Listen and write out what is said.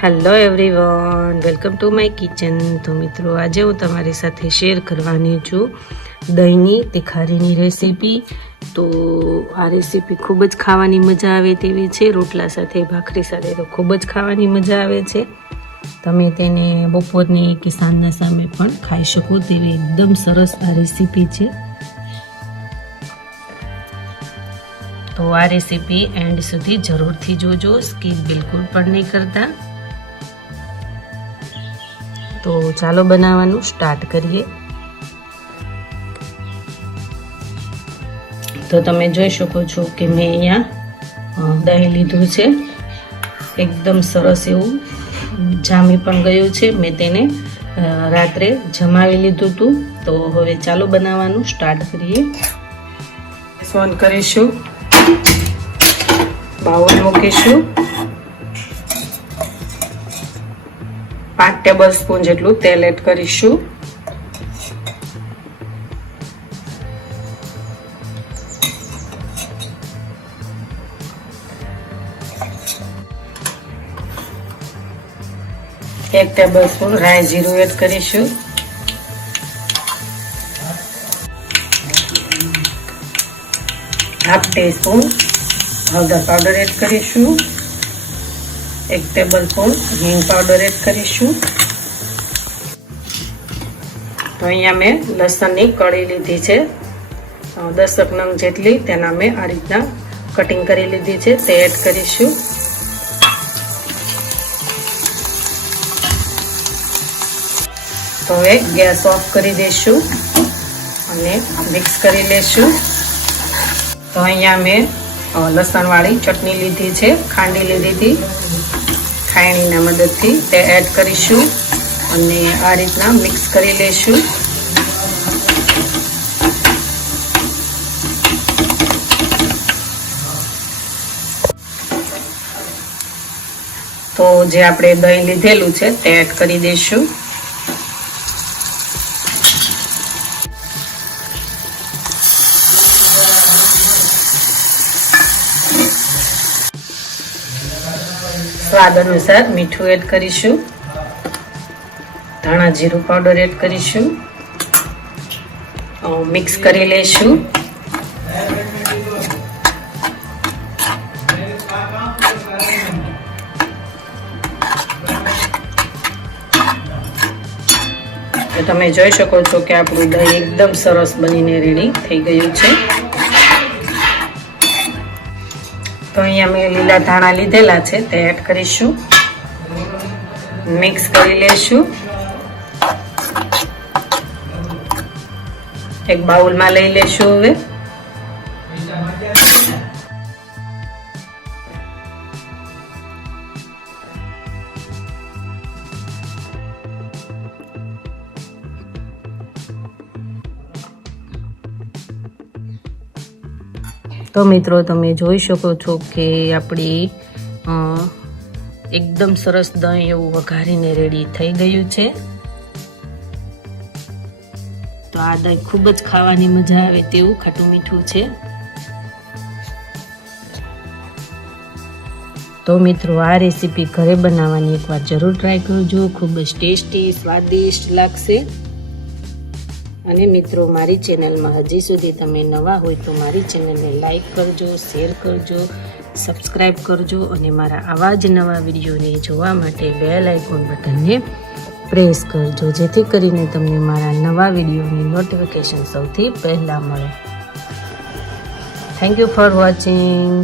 Hello everyone, welcome to my kitchen. તો મિત્રો, આજે હું તમારી સાથે શેર કરવાની છું દહીંની તિખારીની રેસીપી। તો આ રેસીપી ખૂબ જ ખાવાની મજા આવે તેવી છે। રોટલા સાથે, ભાખરી સાથે તો ખૂબ જ ખાવાની મજા આવે છે। તમે તેને બપોરની કે સાંજના સામે પણ ખાઈ શકો તેવી એકદમ સરસ આ રેસીપી છે। તો આ રેસીપી એન્ડ સુધી જરૂરથી જોજો, સ્કીપ બિલકુલ પણ નહીં કરતા। તો ચાલો બનાવવાનું સ્ટાર્ટ કરીએ। તો તમે જોઈ શકો છો કે મેં અહીંયા દહીં લીધું છે, એકદમ સરસ એવું જામી પણ ગયું છે। મેં તેને રાત્રે જમાવી લીધું હતું। તો હવે ચાલો બનાવવાનું સ્ટાર્ટ કરીએ। ઓન કરીશું, બાઉલ મૂકીશું, 5 ટેબલ સ્પૂન જેટલું તેલ એડ કરીશું। એક ટેબલ સ્પૂન રાઈ જીરું એડ કરીશું। હાફ ટીસ્પૂન હળદર પાવડર એડ કરીશું। 1 ટેબલ સ્પૂન હિંગ પાવડર એડ કરીશું। તો અહીંયા મેં લસણની કળી લીધી છે, 10 નંગ જેટલી, તેના મેં આ રીતના કટિંગ કરી લીધી છે, તે એડ કરીશું। તો હવે ગેસ ઓફ કરી દઈશું અને મિક્સ કરી લેશું। તો અહીંયા મેં લસણવાળી ચટણી લીધી છે, ખાંડી લીધી હતી ખાયણીના મદદથી, તે એડ કરીશું અને આ રીતના મિક્સ કરી લેશું। તો જે આપણે દહીં લીધેલું છે તે એડ કરી દઈશું। સ્વાદ અનુસાર મીઠું એડ કરીશું, ધાણા જીરું પાવડર એડ કરીશું, મિક્સ કરી લેશું। તો તમે જોઈ શકો છો કે આપણું દહીં એકદમ સરસ બનીને રેડી થઈ ગયું છે। તો અહીંયા મેં લીલા ધાણા લીધેલા છે, તે એડ કરીશું, મિક્સ કરી લેશું। એક બાઉલમાં લઈ લેશું હવે। તો મિત્રો, તમે જોઈ શકો છો કે આપણી એકદમ સરસ દહીં એવું વઘારીને રેડી થઈ ગયું છે। તો આ દહીં ખૂબ જ ખાવાની મજા આવે તેવું ખાટું મીઠું છે। તો મિત્રો, આ રેસીપી ઘરે બનાવવાની એકવાર જરૂર ટ્રાય કરજો, ખૂબ જ ટેસ્ટી સ્વાદિષ્ટ લાગશે। અને મિત્રો, મારી ચેનલમાં હજી સુધી તમે નવા હોય તો મારી ચેનલને લાઈક કરજો, શેર કરજો, સબસ્ક્રાઈબ કરજો અને મારા આવા જ નવા વિડીયોને જોવા માટે બેલ આઇકોન બટનને પ્રેસ કરજો, જેથી કરીને તમને મારા નવા વિડીયોની નોટિફિકેશન સૌથી પહેલાં મળે। Thank you for watching.